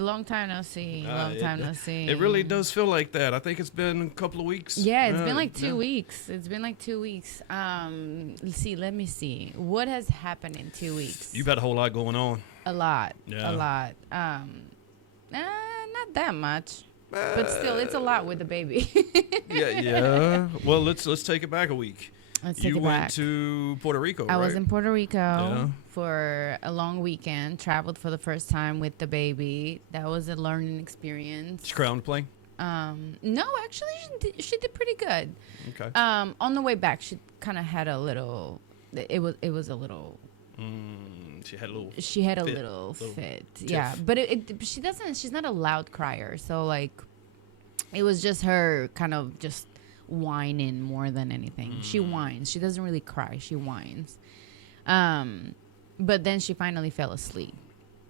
Long time no see. Long time no see. It really does feel like that. I think it's been a couple of weeks. Yeah, it's been like 2 weeks. It's been like 2 weeks. Let me see. What has happened in 2 weeks? You've had a whole lot going on. A lot. Yeah. A lot. Not that much. But still, it's a lot with the baby. Yeah. Well, let's take it back a week. Let's take You it went back. to Puerto Rico, I right? was in Puerto Rico Yeah. for a long weekend. Traveled for the first time with the baby. That was a learning experience. Did you cry on the plane? No, actually, she did pretty good. Okay. On the way back, she kind of had a little. It was a little. She had a little. She had a fit, little fit. tiff. Yeah, but she doesn't. She's not a loud crier, so like, it was just her kind of just whining more than anything. She whines. She doesn't really cry. She whines. But then she finally fell asleep.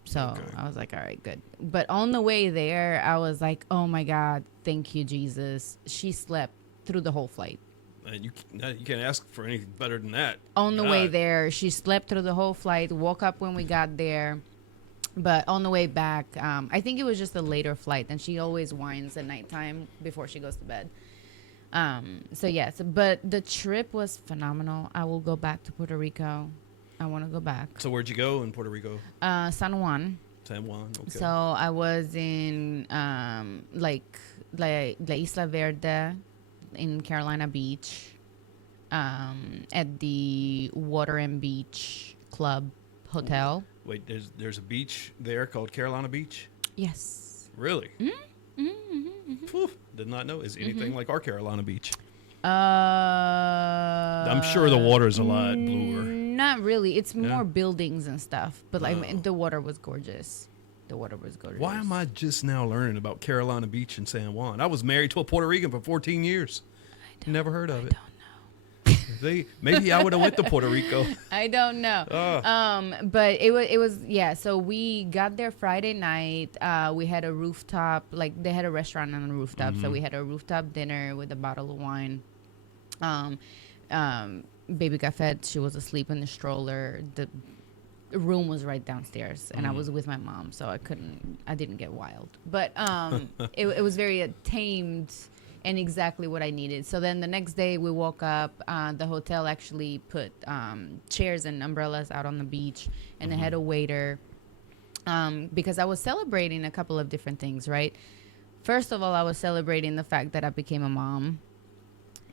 So Okay. I was like, all right, good. But on the way there, I was like, oh my God, thank you, Jesus. She slept through the whole flight. You can't ask for anything better than that. On the way God. there, she slept through the whole flight, woke up when we got there. But on the way back, I think it was just a later flight, and she always whines at nighttime before she goes to bed. So yes, but the trip was phenomenal. I will go back to Puerto Rico. I want to go back. So where'd you go in Puerto Rico? San Juan. San Juan. Okay. So I was in like La Isla Verde in Carolina Beach, at the Water and Beach Club Hotel. Wait, there's a beach there called Carolina Beach? Yes. Really? Mm-hmm. Phew, did not know. Is anything like our Carolina Beach? I'm sure the water's a lot bluer. Not really. It's Yeah. more buildings and stuff. But like Oh. the water was gorgeous. The water was gorgeous. Why am I just now learning about Carolina Beach and San Juan? I was married to a Puerto Rican for 14 years. Never heard of it. Maybe I would have went to Puerto Rico. I don't know. But it was yeah. So we got there Friday night. We had a rooftop, like they had a restaurant on the rooftop. So we had a rooftop dinner with a bottle of wine. Baby got fed. She was asleep in the stroller. The room was right downstairs, and I was with my mom, so I didn't get wild. But it was very tamed. And exactly what I needed. So then the next day we woke up. The hotel actually put chairs and umbrellas out on the beach, and they had a waiter because I was celebrating a couple of different things, right? First of all, I was celebrating the fact that I became a mom.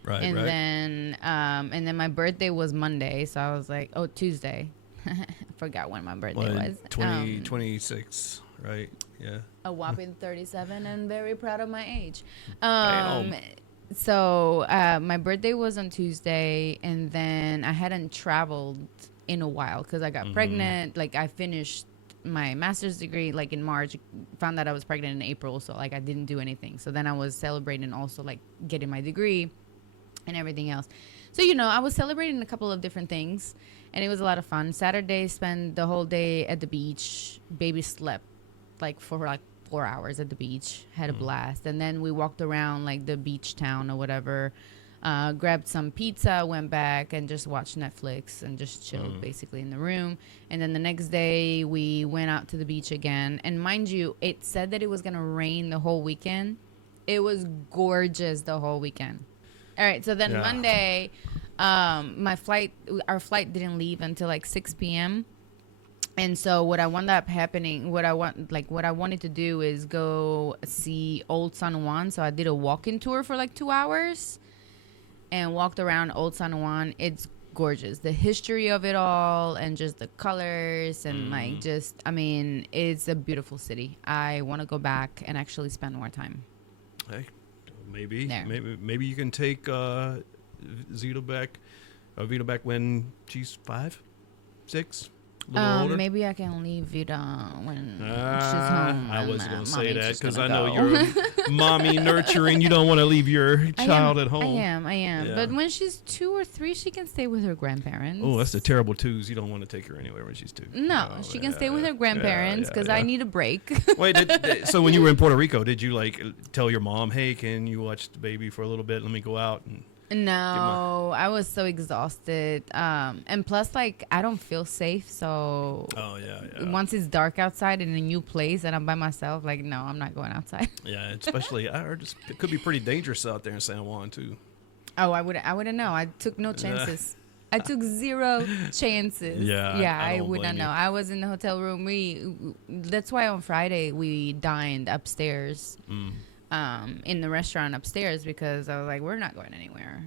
Right, and right. then my birthday was Monday, so I was like, oh, Tuesday. I forgot when my birthday was. 26, right? Yeah. A whopping 37 and very proud of my age. Damn. So my birthday was on Tuesday, and then I hadn't traveled in a while because I got pregnant. Like I finished my master's degree like in March, found out I was pregnant in April, so like I didn't do anything. So then I was celebrating also like getting my degree and everything else. So, I was celebrating a couple of different things, and it was a lot of fun. Saturday, spent the whole day at the beach. Baby slept for 4 hours at the beach, had a blast. And then we walked around like the beach town or whatever, grabbed some pizza, went back and just watched Netflix and just chilled basically in the room. And then the next day we went out to the beach again. And mind you, it said that it was going to rain the whole weekend. It was gorgeous the whole weekend. All right. So then Monday, our flight didn't leave until like 6 p.m. And so what I wanted to do is go see Old San Juan. So I did a walking tour for like 2 hours and walked around Old San Juan. It's gorgeous. The history of it all and just the colors and it's a beautiful city. I want to go back and actually spend more time. Hey, maybe There. maybe you can take Vito back when she's 5, 6. A little older? Maybe I can leave Vida when she's home. I wasn't going to say Mommy's that just because I gonna know go. you're a mommy nurturing. You don't want to leave your child at home. I am. Yeah. But when she's 2 or 3, she can stay with her grandparents. Oh, that's the terrible twos. You don't want to take her anywhere when she's 2. No, Oh, she can stay with her grandparents because I need a break. Wait, so when you were in Puerto Rico, did you like tell your mom, hey, can you watch the baby for a little bit? Let me go out and... No, I was so exhausted. And plus, like, I don't feel safe. So once it's dark outside in a new place and I'm by myself, like, no, I'm not going outside. Yeah, especially I heard it could be pretty dangerous out there in San Juan too. Oh, I wouldn't know. I took no chances. I took 0 chances. Yeah, I would not know. I was in the hotel room. That's why on Friday we dined upstairs. In the restaurant upstairs because I was like, we're not going anywhere.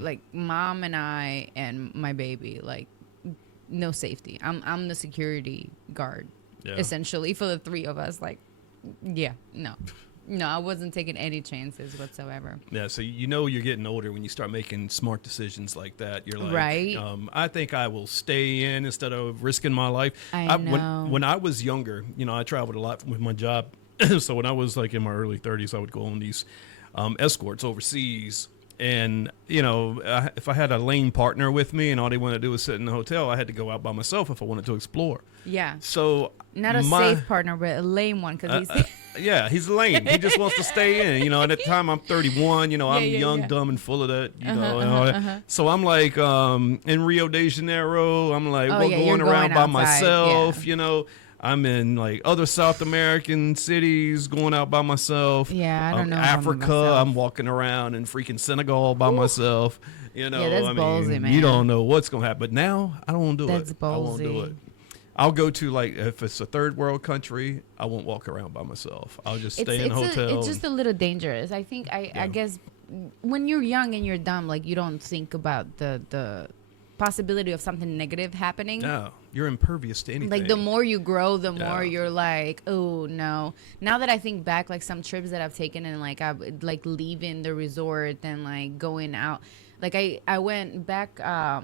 Like mom and I and my baby, like no safety. I'm the security guard essentially for the 3 of us. Like, no, I wasn't taking any chances whatsoever. Yeah, so you're getting older when you start making smart decisions like that. You're like, right. I think I will stay in instead of risking my life. I know. When I was younger, I traveled a lot with my job. So when I was like in my early 30s, I would go on these escorts overseas. And, if I had a lame partner with me and all they wanted to do was sit in the hotel, I had to go out by myself if I wanted to explore. Yeah. So not a safe partner, but a lame one. Cause he's lame. He just wants to stay in. And at the time I'm 31, I'm young, dumb, and full of that. So I'm like in Rio de Janeiro. I'm like, going around by myself, I'm in like other South American cities going out by myself. Yeah, I don't know. Africa, I'm walking around in freaking Senegal by myself. Yeah, that's ballsy, man. You don't know what's going to happen. But now I don't do it. That's ballsy. I won't do it. I'll go to like, if it's a third world country, I won't walk around by myself. I'll just stay in a hotel. It's just a little dangerous. I think, I guess when you're young and you're dumb, like you don't think about the possibility of something negative happening. No, you're impervious to anything. Like the more you grow, the more you're like, oh no. Now that I think back, like some trips that I've taken and like I like leaving the resort and like going out, like I went back a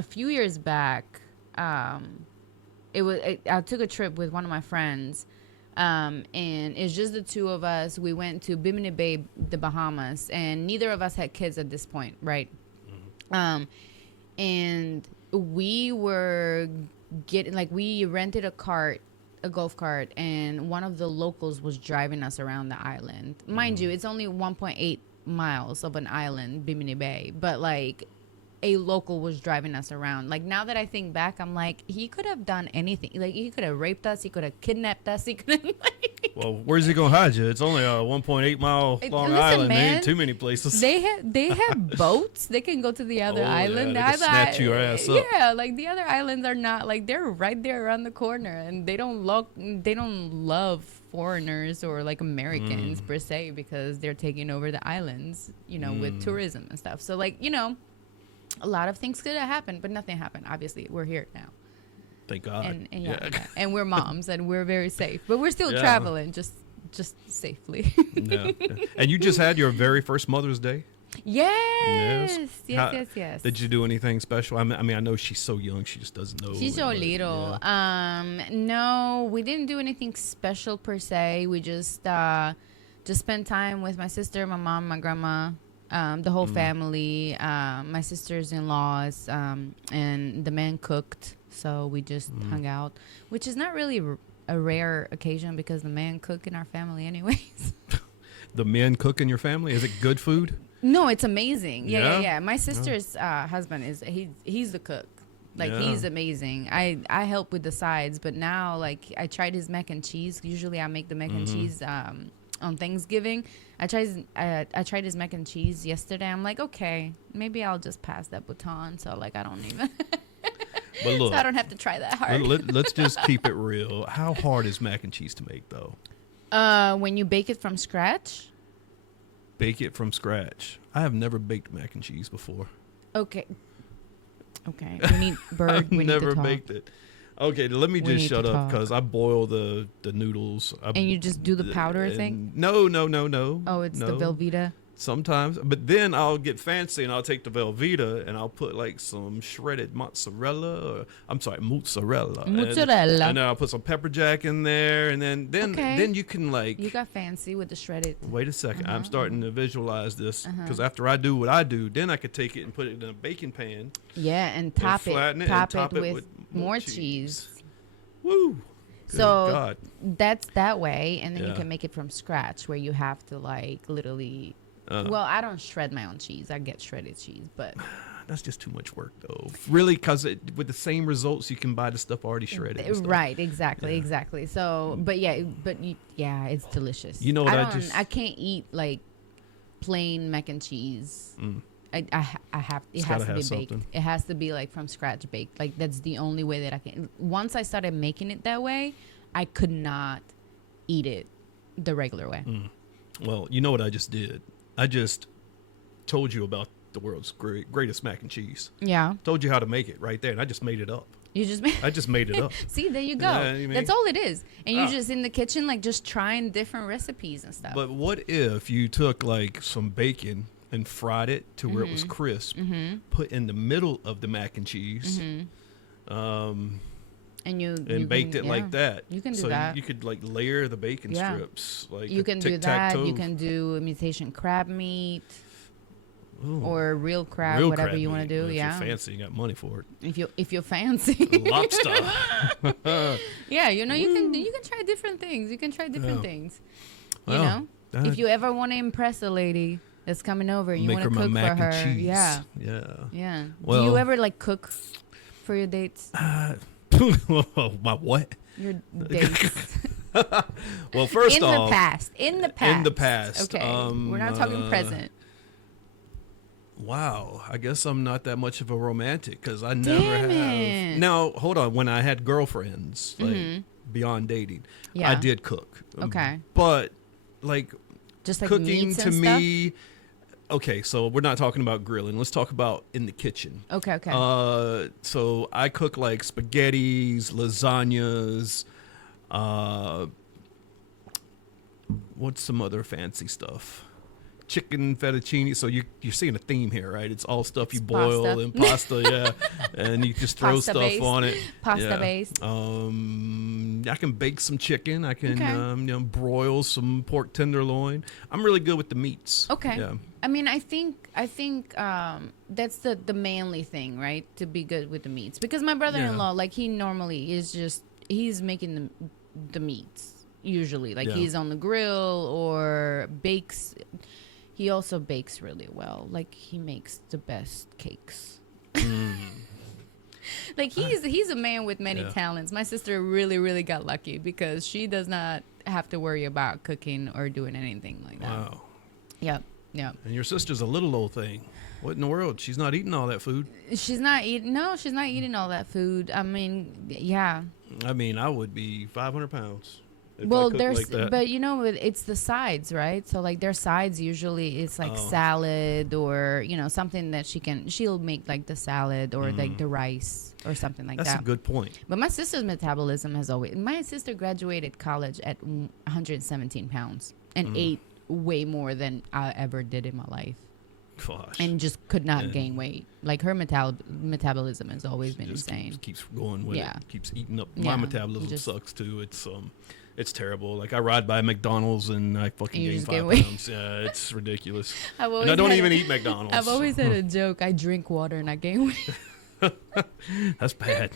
few years back. I took a trip with one of my friends, and it's just the 2 of us. We went to Bimini Bay, the Bahamas, and neither of us had kids at this point, right? And we were we rented a golf cart, and one of the locals was driving us around the island. Mind you, it's only 1.8 miles of an island, Bimini Bay, but like a local was driving us around. Like now that I think back, I'm like, he could have done anything. Like he could have raped us, he could have kidnapped us, he could have well, where's he gonna hide you? It's only a 1.8 mile long island. Man, there ain't too many places. They have boats. They can go to the other island. Yeah, they can snatch your ass up. Yeah, like the other islands are not like, they're right there around the corner, and they don't love foreigners or like Americans per se, because they're taking over the islands, with tourism and stuff. So like, a lot of things could have happened, but nothing happened. Obviously, we're here now. Thank God. And we're moms, and we're very safe, but we're still traveling, just safely. And you just had your very first Mother's Day? Yes. Did you do anything special? I mean, I know she's so young, she just doesn't know. She's so little. Yeah. No, we didn't do anything special per se. We just spent time with my sister, my mom, my grandma, the whole family, my sisters-in-laws, and the man cooked. So we just hung out, which is not really a rare occasion because the man cook in our family anyways. The men cook in your family? Is it good food? No, it's amazing. Yeah. My sister's husband he's the cook. Like he's amazing. I help with the sides, but now like I tried his mac and cheese. Usually I make the mac and cheese on Thanksgiving. I tried his mac and cheese yesterday. I'm like, okay, maybe I'll just pass that baton. So like I don't even. But look, so I don't have to try that hard. Let's just keep it real. How hard is mac and cheese to make though? When you bake it from scratch. Bake it from scratch. I have never baked mac and cheese before. Okay. We need Bird. I've never baked it. Okay, let me just shut up because I boil the noodles. And you just do the powder thing? No. Oh, it's the Velveeta? Sometimes, but then I'll get fancy and I'll take the Velveeta and I'll put like some shredded mozzarella. Mozzarella. And then I'll put some pepper jack in there, and then you can like. You got fancy with the shredded. Wait a second, I'm starting to visualize this because after I do what I do, then I could take it and put it in a baking pan. Yeah, and top it with more cheese. Woo. So God. That's that way, and then you can make it from scratch, where you have to like literally. Well, I don't shred my own cheese. I get shredded cheese, but that's just too much work, though. Really, because with the same results, you can buy the stuff already shredded. Right? Exactly. So, but it's delicious. You know what? I can't eat like plain mac and cheese. It has to be baked. It has to be like from scratch baked. Like that's the only way that I can. Once I started making it that way, I could not eat it the regular way. Well, you know what I just did? I just told you about the world's greatest mac and cheese. Yeah. Told you how to make it right there, and I just made it up. I just made it up. See, there you go. That's all it is. And you're just in the kitchen, like just trying different recipes and stuff. But what if you took like some bacon and fried it to where it was crisp, put in the middle of the mac and cheese, and you baked it like that. You can do so that. You could like layer the bacon strips. Like you can do that. You can do imitation crab meat. Ooh. Or real crab, whatever you want to do. If you're fancy, you got money for it. If you're fancy, lobster. Yeah, you can try different things. You can try different things. You know, if you ever want to impress a lady that's coming over, you want to cook for her. Yeah. Well, do you ever like cook for your dates? My what? Your dates. Well, first off, in the past. Okay, we're not talking present. Wow, I guess I'm not that much of a romantic because I never have. Now, hold on. When I had girlfriends, like beyond dating, I did cook. Okay, but like just like cooking to me. Stuff? Okay, so we're not talking about grilling. Let's talk about in the kitchen. Okay. So I cook like spaghettis, lasagnas. What's some other fancy stuff? Chicken fettuccine. So you're seeing a theme here, right? It's all stuff you boil and pasta, and you just throw stuff based. On it. Pasta based. I can bake some chicken. I can broil some pork tenderloin. I'm really good with the meats. Okay. Yeah. I mean, I think that's the manly thing, right? To be good with the meats, because my brother-in-law, like he normally is he's making the meats usually, like he's on the grill or bakes. He also bakes really well. Like he makes the best cakes. Like he's a man with many talents. My sister really, really got lucky because she does not have to worry about cooking or doing anything like that. Wow. Yep. And your sister's a little old thing. What in the world? She's not eating all that food. She's not eating all that food. I mean, yeah. I mean, I would be 500 pounds. Well, but it's the sides, right? So like their sides usually it's like salad or something that she'll make like the salad or like the rice or something like that. That's a good point. But my sister's metabolism my sister graduated college at 117 pounds and ate way more than I ever did in my life. Gosh. And just could not gain weight. Like her metabolism has always been insane. Keeps going with it. Keeps eating up. My metabolism sucks too. It's terrible. Like I ride by McDonald's and I fucking gain 5 pounds. Yeah, it's ridiculous. And I don't even eat McDonald's. I've always had a joke. I drink water and I gain weight. That's bad.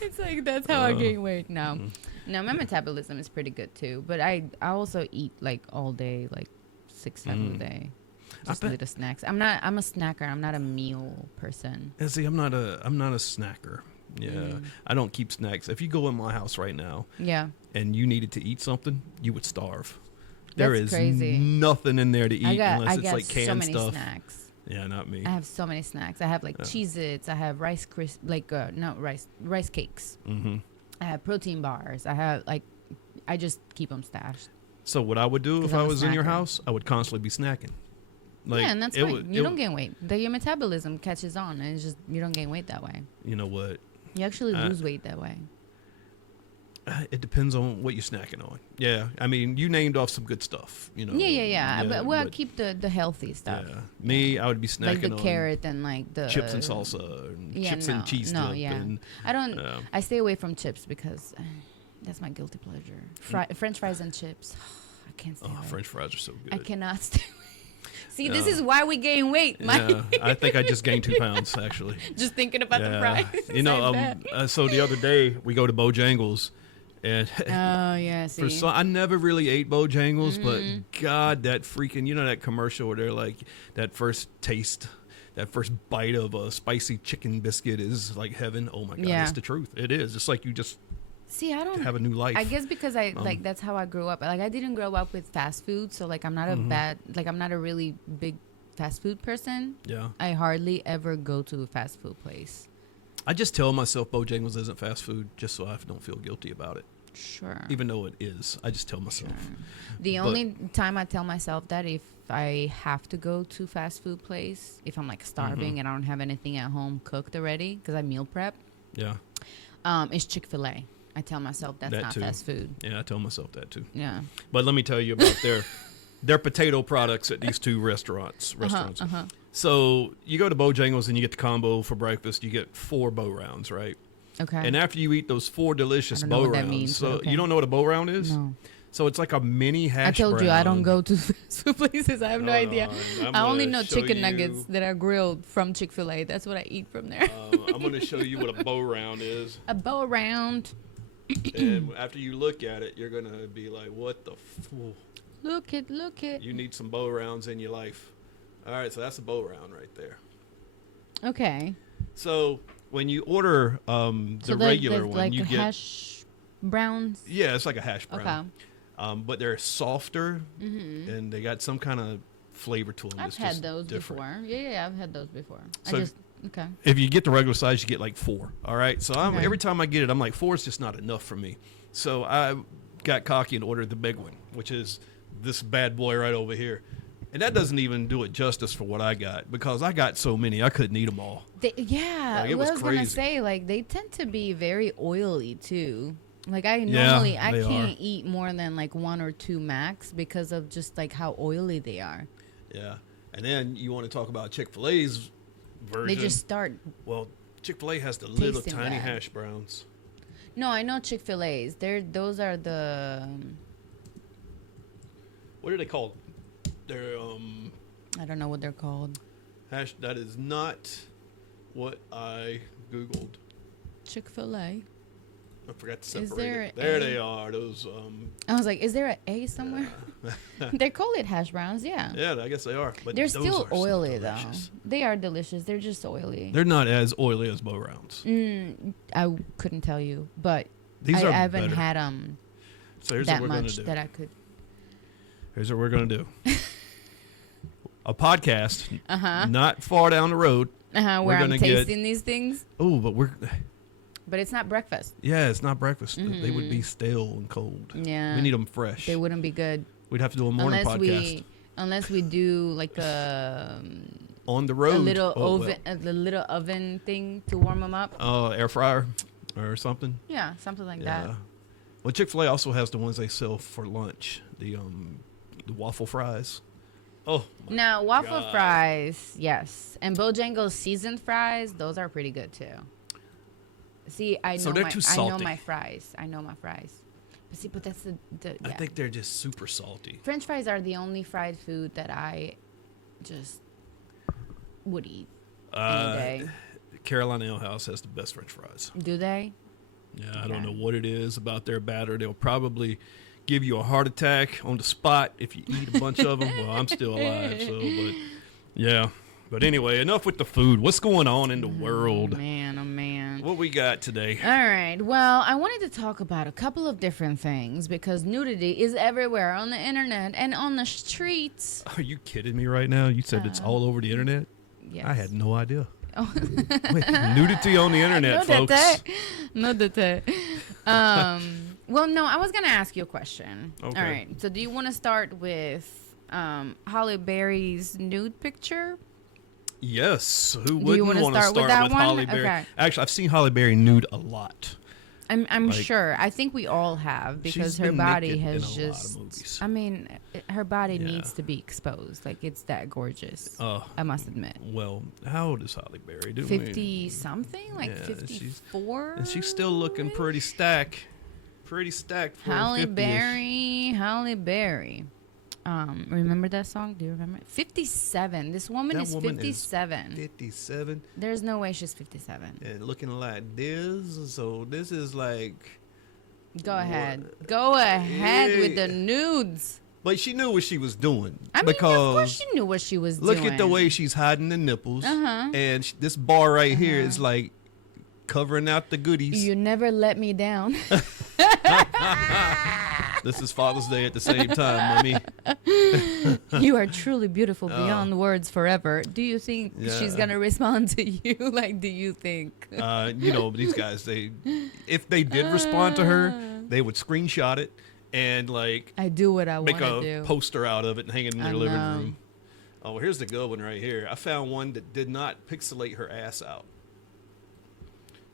It's like that's how I gain weight. No, my metabolism is pretty good too. But I also eat like all day, like 6 times a day. Just little snacks. I'm a snacker. I'm not a meal person. Yeah, see, I'm not a snacker. Yeah, I don't keep snacks. If you go in my house right now, and you needed to eat something, you would starve. There is crazy. Nothing in there to eat unless it's like canned so many stuff. Snacks. Yeah, not me. I have so many snacks. I have like Cheez-Its. I have rice cakes. I have protein bars. I just keep them stashed. So what I would do if I was in your house, I would constantly be snacking. Like, and that's fine. You don't gain weight. Your metabolism catches on, and it's just you don't gain weight that way. You know what? You actually lose weight that way. It depends on what you're snacking on. Yeah, I mean, you named off some good stuff. Yeah. But keep the healthy stuff. Yeah, me, I would be snacking like the on carrot and like the chips and salsa, and chips and cheese dip. And, I don't. I stay away from chips because that's my guilty pleasure. French fries and chips. I can't stand it. French fries are so good. I cannot stay away. See, this is why we gain weight. Yeah, I think I just gained 2 pounds actually. Just thinking about the fries. So the other day we go to Bojangles, and I never really ate Bojangles, but God, that freaking that commercial where they're like that first taste. That first bite of a spicy chicken biscuit is like heaven. Oh my God, it's the truth. It is. It's like you just I don't have a new life. I guess because that's how I grew up. Like I didn't grow up with fast food, so like I'm not I'm not a really big fast food person. Yeah. I hardly ever go to a fast food place. I just tell myself Bojangles isn't fast food just so I don't feel guilty about it. Sure. Even though it is. I just tell myself. Sure. The only time I tell myself that if I have to go to fast food place, if I'm like starving and I don't have anything at home cooked already because I meal prep. Yeah. It's Chick-fil-A. I tell myself that's not fast food. Yeah, I tell myself that too. Yeah. But let me tell you about their potato products at these 2 restaurants. So you go to Bojangles and you get the combo for breakfast. You get 4 bow rounds, right? Okay. And after you eat those 4 delicious bow rounds, you don't know what a bow round is? No. So it's like a mini hash brown. I told you I don't go to fast food places. I have no idea. I only know chicken nuggets that are grilled from Chick-fil-A. That's what I eat from there. I'm going to show you what a bow round is. A bow round. And after you look at it, you're going to be like, what the fool? Look it. You need some bow rounds in your life. All right, so that's a bow round right there. Okay. So when you order the regular one, like you get hash browns. Yeah, it's like a hash brown. Okay. But they're softer and they got some kind of flavor to them. I've had those before. Yeah, I've had those before. So if you get the regular size, you get like 4. All right. So every time I get it, I'm like 4 is just not enough for me. So I got cocky and ordered the big one, which is this bad boy right over here. And that doesn't even do it justice for what I got because I got so many I couldn't eat them all. I was gonna say like they tend to be very oily too. Like I can't eat more than like 1 or 2 max because of just like how oily they are. Yeah, and then you want to talk about Chick-fil-A's version? They just start. Well, Chick-fil-A has the little tiny hash browns. No, I know Chick-fil-A's. Those are the. What are they called? They're I don't know what they're called. That is not what I googled. Chick-fil-A. I forgot to separate it. There they are. Those. I was like, is there an A somewhere? They call it hash browns. Yeah. Yeah, I guess they are. But they're still oily though. They are delicious. They're just oily. They're not as oily as bow rounds. I couldn't tell you, but I haven't had so that much that I could. Here's what we're gonna do. A podcast. Not far down the road. Where I'm tasting these things. Oh, but it's not breakfast. Yeah, it's not breakfast. They would be stale and cold. Yeah. We need them fresh. They wouldn't be good. We'd have to do a morning podcast. Unless we do like a on the road, a little oven thing to warm them up. Air fryer or something. Yeah, something like that. Well, Chick-fil-A also has the ones they sell for lunch. The waffle fries. Oh. Now waffle fries, yes, and Bojangles seasoned fries. Those are pretty good too. See, I know my fries. But that's I think they're just super salty. French fries are the only fried food that I just would eat any day. Carolina Ale House has the best French fries. Do they? Yeah, okay. I don't know what it is about their batter. They'll probably give you a heart attack on the spot if you eat a bunch of them. Well, I'm still alive, but yeah. But anyway, enough with the food. What's going on in the world? Oh, man. What we got today? All right. Well, I wanted to talk about a couple of different things because nudity is everywhere on the internet and on the streets. Are you kidding me right now? You said it's all over the internet? Yes. I had no idea. Oh. Wait, nudity on the internet, folks. No, well, no, I was going to ask you a question. Okay. All right. So do you want to start with Halle Berry's nude picture? Yes. Who wouldn't want to start with Halle Berry? Okay. Actually, I've seen Halle Berry nude a lot. I'm Like, sure. I think we all have because she's her been body naked has in a lot of just. movies. I mean, her body Yeah. needs to be exposed. Like it's that gorgeous. Oh, I must admit. well, how old is Halle Berry? 50 something, like Yeah, 54. and she's still looking pretty stacked. Pretty stacked for Halle 50-ish. Berry. Halle Berry. Remember that song? Do you remember? 57. This woman That is woman is 57. 57 There's no way she's 57. and looking like this. So this is like. Go ahead. Go ahead with the nudes. But she knew what she was doing. I mean, because of course she knew what she was look doing. at the way she's hiding the nipples. Uh-huh. And this bar right here is like covering out the goodies. You never let me down. This is Father's Day at the same time, mommy. You are truly beautiful beyond words forever. Do you think Yeah. she's going to respond to you? Like, do you think? These guys, if they did respond to her, they would screenshot it and like I do what I want make to a do. poster out of it and hang it in their living know. room. Oh, here's the good one right here. I found one that did not pixelate her ass out.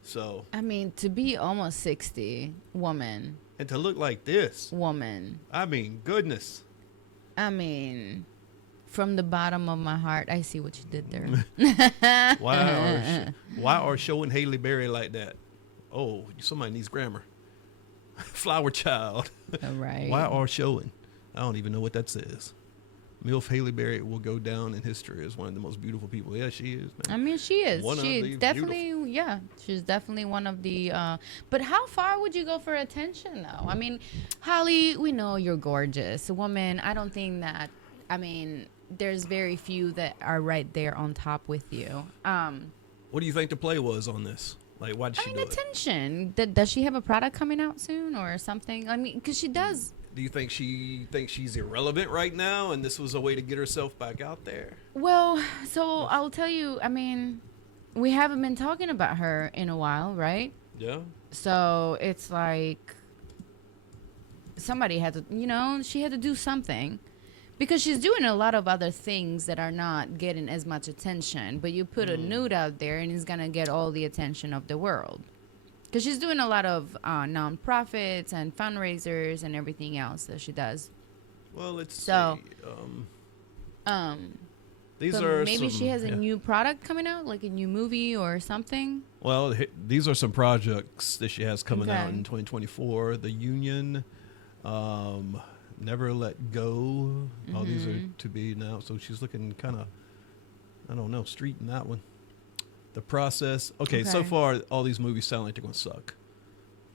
So, I mean, to be almost 60, woman. and to look like this, Woman. I mean, goodness. I mean, from the bottom of my heart, I see what you did there. Why are showing Halle Berry like that? Oh, somebody needs grammar. Flower child. All right. Why are showing? I don't even know what that says. MILF Halle Berry will go down in history as one of the most beautiful people. Yeah, she is, man. I mean, she is. One of She the definitely, yeah. She's definitely one of the. But how far would you go for attention, though? I mean, Holly, we know you're gorgeous, woman. I don't think that. I mean, there's very few that are right there on top with you. What do you think the play was on this? Like, why did she do it? Attention. Does she have a product coming out soon or something? I mean, because she does. Do you think she thinks she's irrelevant right now, and this was a way to get herself back out there? Well, so I'll tell you. I mean, we haven't been talking about her in a while, right? Yeah. So it's like somebody had to, she had to do something because she's doing a lot of other things that are not getting as much attention. But you put a nude out there and it's going to get all the attention of the world. Because she's doing a lot of nonprofits and fundraisers and everything else that she does. Well, let's So, see. These so are maybe some, she has a new product coming out, like a new movie or something. Well, these are some projects that she has coming out Okay. in 2024. The Union, Never Let Go. All these are to be now. So she's looking kind of, I don't know, street in that one. The Process. Okay, so Okay. far all these movies sound like they're going to suck.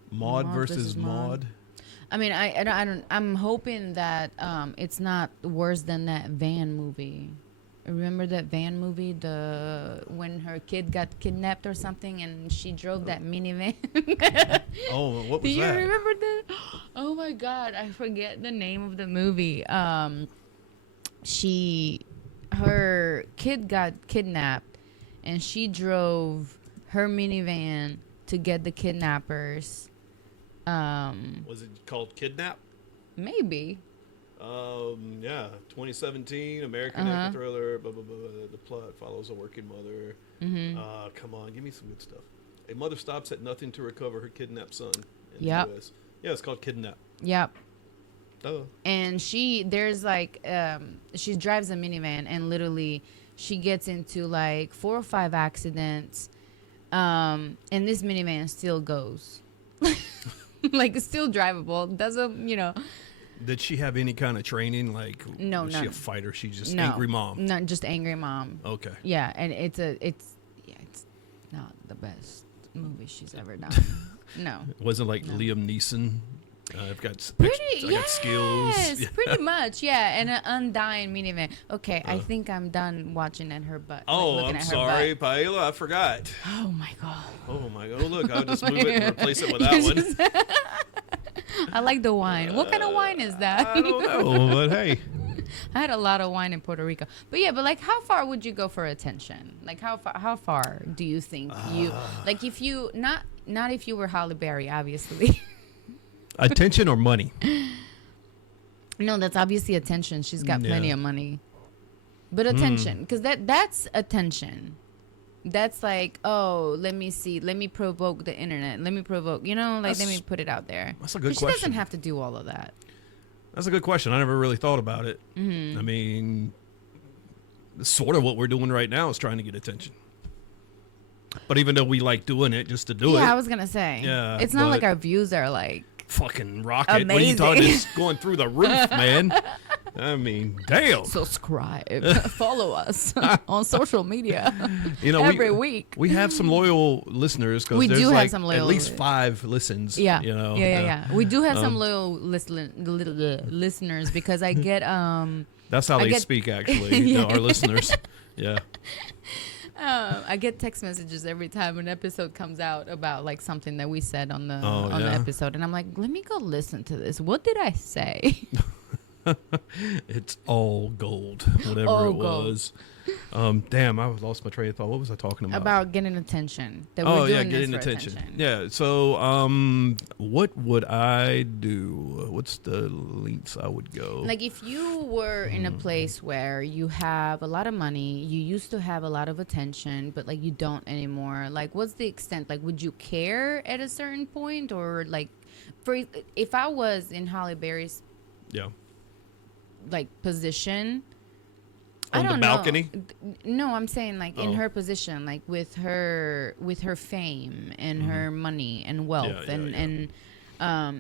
Maud versus Maud. I mean, I don't. I'm hoping that it's not worse than that van movie. Remember that van movie, when her kid got kidnapped or something, and she drove that minivan. Oh, what was Do you that? remember that? Oh my God, I forget the name of the movie. Her kid got kidnapped, and she drove her minivan to get the kidnappers. Was it called Kidnap? Maybe. Yeah, 2017 American action thriller. Blah, blah, blah, blah. The plot follows a working mother. Come on, give me some good stuff. A mother stops at nothing to recover her kidnapped son in the U.S. Yeah, it's called Kidnap. Yep. Oh. And she drives a minivan, and literally she gets into like 4 or 5 accidents, and this minivan still goes. Like, it's still drivable. Doesn't, Did she have any kind of training? Like, No, was none. she a fighter? She's just No. angry mom. Not just angry mom. Okay. Yeah, and it's not the best movie she's ever done. No. It wasn't like Liam Neeson. I've got Pretty, got skills. yes, Yeah. pretty much, yeah, and an undying minivan. Okay, I think I'm done watching at her butt. Oh, looking I'm at her sorry, butt. Paella. I forgot. Oh my God. Oh my God! Oh, look, I'll just move it and replace it with that one. I like the wine. What kind of wine is that? I don't know, but hey. I had a lot of wine in Puerto Rico. But yeah, like how far would you go for attention? Like how far do you think you like if you not if you were Halle Berry, obviously. Attention or money? No, that's obviously attention. She's got plenty Yeah. of money. But attention, because that's attention. That's like, oh, let me see, let me provoke the internet, let me provoke, let me put it out there. That's a good question. She doesn't question. have to do all of that. That's a good question. I never really thought about it. Mm-hmm. I mean, sort of what we're doing right now is trying to get attention. But even though we like doing it just to do it. Yeah, I was gonna say. Yeah, it's not like our views are like fucking rocket. amazing. What are you talking? It's going through the roof, man. I mean, damn. Subscribe, follow us on social media. Every week. We have some loyal listeners because we there's do like have some loyal at least 5 listens. Yeah, yeah. We do have some loyal listeners because I get That's how they speak, actually. Our listeners. Yeah. I get text messages every time an episode comes out about like something that we said on the the episode, and I'm like, let me go listen to this. What did I say? It's all gold, whatever it was. Damn, I lost my train of thought. What was I talking about? About getting attention. That we're doing getting this for attention. Yeah. So, what would I do? What's the lengths I would go? Like, if you were in a place where you have a lot of money, you used to have a lot of attention, but like you don't anymore. Like, what's the extent? Like, would you care at a certain point, or like, if I was in Halle Berry's like position, on the balcony? No, I'm saying like in her position, like with her fame and her money and wealth and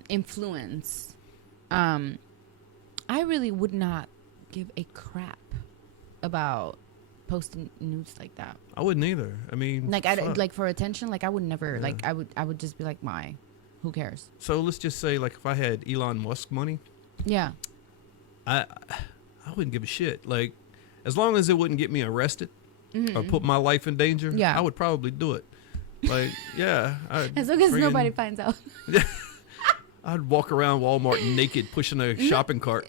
influence. I really would not give a crap about posting nudes like that. I wouldn't either. I mean, like like for attention, like I would never like I would just be like, who cares? So let's just say like if I had Elon Musk money, I wouldn't give a shit. Like, as long as it wouldn't get me arrested or put my life in danger, I would probably do it. Like, as long as nobody finds out. I'd walk around Walmart naked, pushing a shopping cart.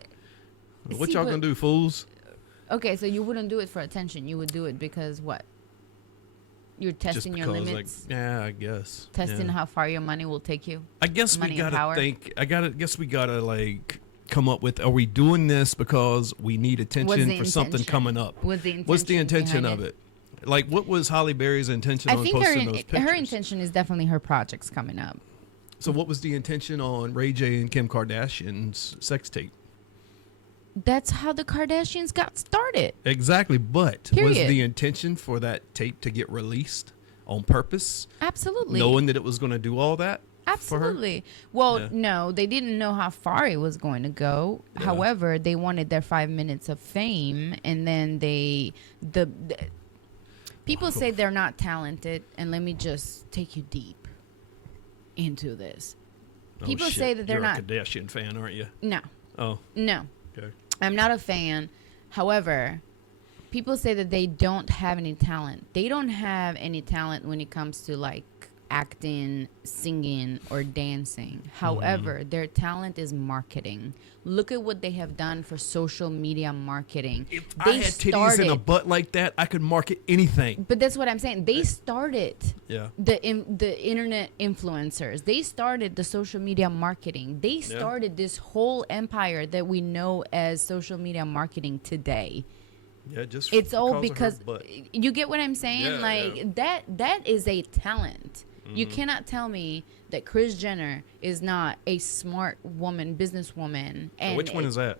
What y'all gonna do, fools? Okay, so you wouldn't do it for attention. You would do it because what? You're testing your limits. Like, I guess. Testing how far your money will take you. I guess we gotta think. Guess we gotta like come up with, are we doing this because we need attention for something coming up? What's the intention of it? Like, what was Halle Berry's intention on posting those pictures? Her intention is definitely her projects coming up. So what was the intention on Ray J and Kim Kardashian's sex tape? That's how the Kardashians got started. Exactly, but was the intention for that tape to get released on purpose? Absolutely. Knowing that it was going to do all that? Absolutely. Well, no, they didn't know how far it was going to go. Yeah. However, they wanted their 5 minutes of fame, and then people say they're not talented, and let me just take you deep into this. People say that they're not. You're a Kardashian fan, aren't you? No. Oh. No. Okay. I'm not a fan. However, people say that they don't have any talent. They don't have any talent when it comes to like acting, singing, or dancing. However, their talent is marketing. Look at what they have done for social media marketing. If I had titties and a butt like that, I could market anything. But that's what I'm saying. They started the internet influencers. They started the social media marketing. They started this whole empire that we know as social media marketing today. Yeah, just it's all because you get what I'm saying? Yeah, that is a talent. You cannot tell me that Kris Jenner is not a smart woman, businesswoman. And which one is that?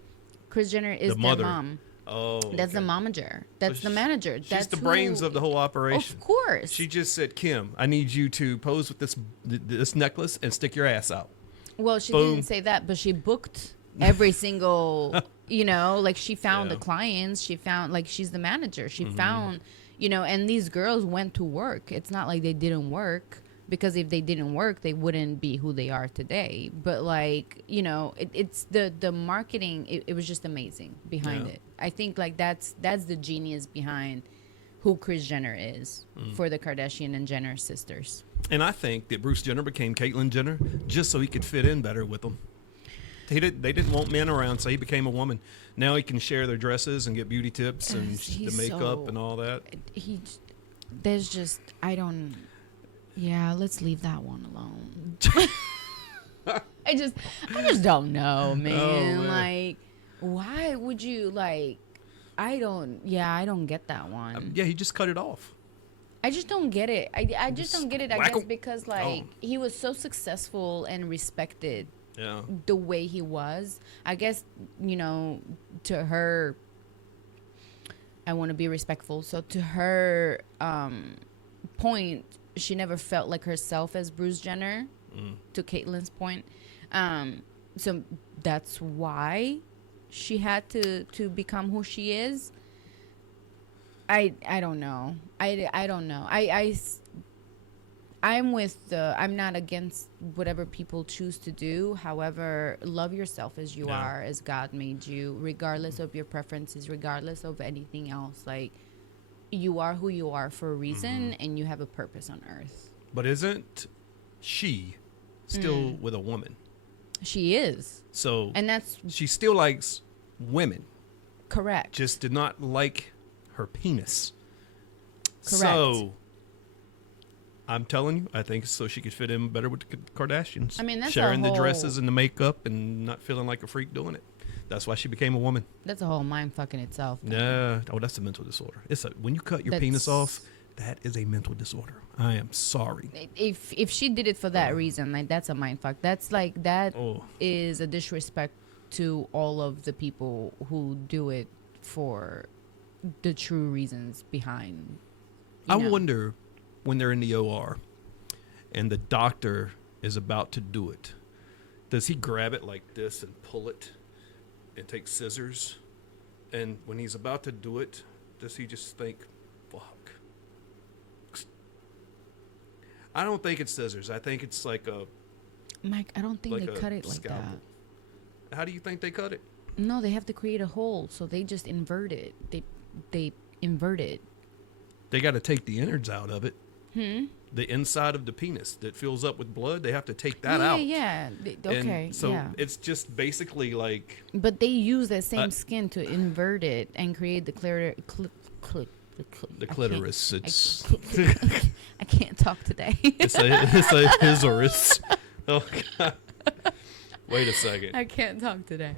Kris Jenner is their mom. Oh, that's the momager. That's the manager. She's the brains of the whole operation. Of course. She just said, Kim, I need you to pose with this necklace and stick your ass out. Well, she didn't say that, but she booked every single, like she found the clients. She found, like, she's the manager. She found, and these girls went to work. It's not like they didn't work. Because if they didn't work, they wouldn't be who they are today. But like, it's the marketing. It was just amazing behind it. I think like that's the genius behind who Kris Jenner is for the Kardashian and Jenner sisters. And I think that Bruce Jenner became Caitlyn Jenner just so he could fit in better with them. They didn't want men around, so he became a woman. Now he can share their dresses and get beauty tips and the makeup and all that. Yeah, let's leave that one alone. I just don't know, man. Oh, man. Like, why would you like? I don't get that one. Yeah, he just cut it off. I just don't get it. I just don't get it. I guess because like he was so successful and respected. Yeah. The way he was, I guess, you know, to her, I want to be respectful. So to her point, she never felt like herself as Bruce Jenner. To Caitlyn's point, so that's why she had to become who she is. I don't know. I don't know. I'm with I'm not against whatever people choose to do. However, love yourself as you are, as God made you, regardless of your preferences, regardless of anything else. Like, you are who you are for a reason, and you have a purpose on earth. But isn't she still with a woman? She is. So, and that's she still likes women. Correct. Just did not like her penis. Correct. So, I'm telling you, I think so she could fit in better with the Kardashians. I mean, that's sharing the dresses and the makeup and not feeling like a freak doing it. That's why she became a woman. That's a whole mind fucking itself. Yeah. Oh, that's a mental disorder. When you cut your penis off, that is a mental disorder. I am sorry. If she did it for that reason, like, that's a mind fuck. That's like is a disrespect to all of the people who do it for the true reasons behind. I wonder when they're in the OR and the doctor is about to do it, does he grab it like this and pull it and take scissors? And when he's about to do it, does he just think, fuck? I don't think it's scissors. I think it's like a... Mike, I don't think they cut it like scalpel. that. How do you think they cut it? No, they have to create a hole, so they just invert it. They invert it. They got to take the innards out of it. The inside of the penis that fills up with blood, they have to take that out. Yeah, okay. And so it's just basically like... But they use that same skin to invert it and create the clitoris. I can't talk today. it's a hisaurus. Oh, God. Wait a second. I can't talk today.